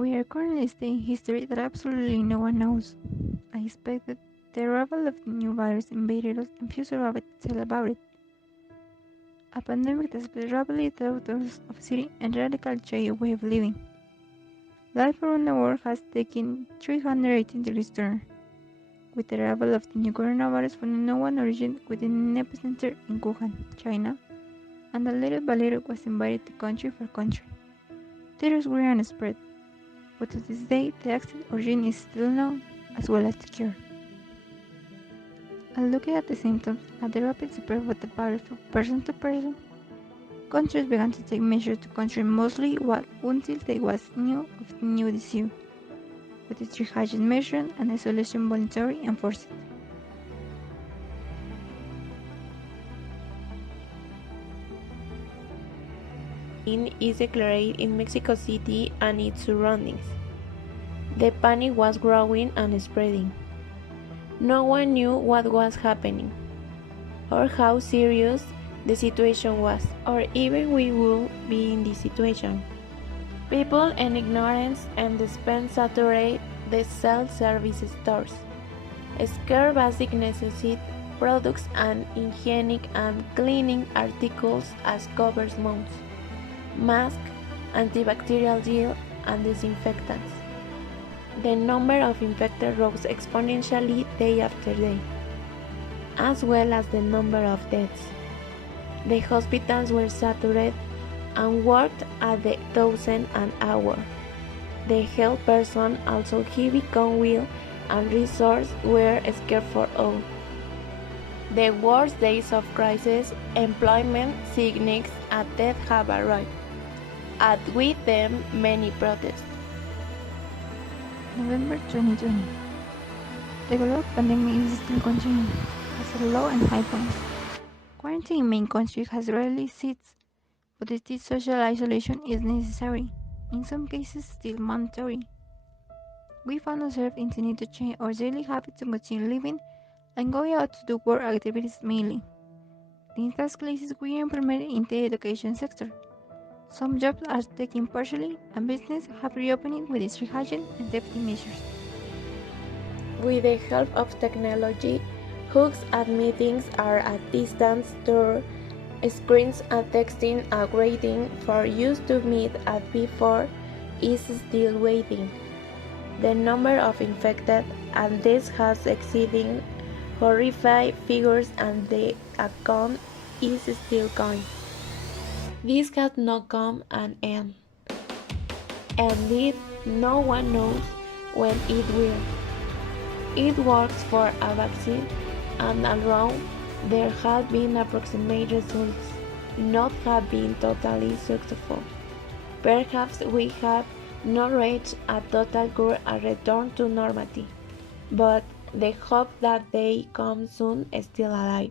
We are currently studying history that absolutely no one knows. I expect that the arrival of the new virus invaded us and few survived to tell about it. A pandemic that spread rapidly throughout us of city and radically changed way of living. Life around the world has taken 318 degrees turn, with the arrival of the new coronavirus from unknown origin within an epicenter in Wuhan, China, and a little by little was invited to country for country. Theories were on spread, but to this day the exact origin is still known, as well as the cure. And looking at the symptoms and the rapid spread of the virus from person to person, countries began to take measures to control mostly what until they was new of the new disease, with the strict hygiene measures and isolation voluntary enforced. Is declared in Mexico City and its surroundings. The panic was growing and spreading. No one knew what was happening, or how serious the situation was, or even we would be in this situation. People in ignorance and despair saturate the self-service stores, scare basic necessity products and hygienic and cleaning articles as covers mouths, masks, antibacterial gel, and disinfectants. The number of infected rose exponentially day after day, as well as the number of deaths. The hospitals were saturated and worked at the dozen an hour. The health person also he become will and resource were scarce for all. The worst days of crisis, employment, sickness, and death have arrived, and with them many protests. November 2020. The global pandemic is still continuing, has a low and high points. Quarantine in many countries has rarely ceased, but still social isolation is necessary, in some cases still mandatory. We found ourselves in the need to change our daily habits to continue living and going out to do work activities mainly. In these classes we implemented in the education sector. Some jobs are taken partially and businesses have reopened with strict hygiene and safety measures. With the help of technology, hooks and meetings are at distance through screens and texting and waiting for used to meet at before is still waiting. The number of infected and deaths has exceeding horrified figures and the account is still going. This has not come an end, and indeed no one knows when it will. It works for a vaccine, and around there have been approximate results, not have been totally successful. Perhaps we have not reached a total cure and return to normality, but the hope that they come soon is still alive.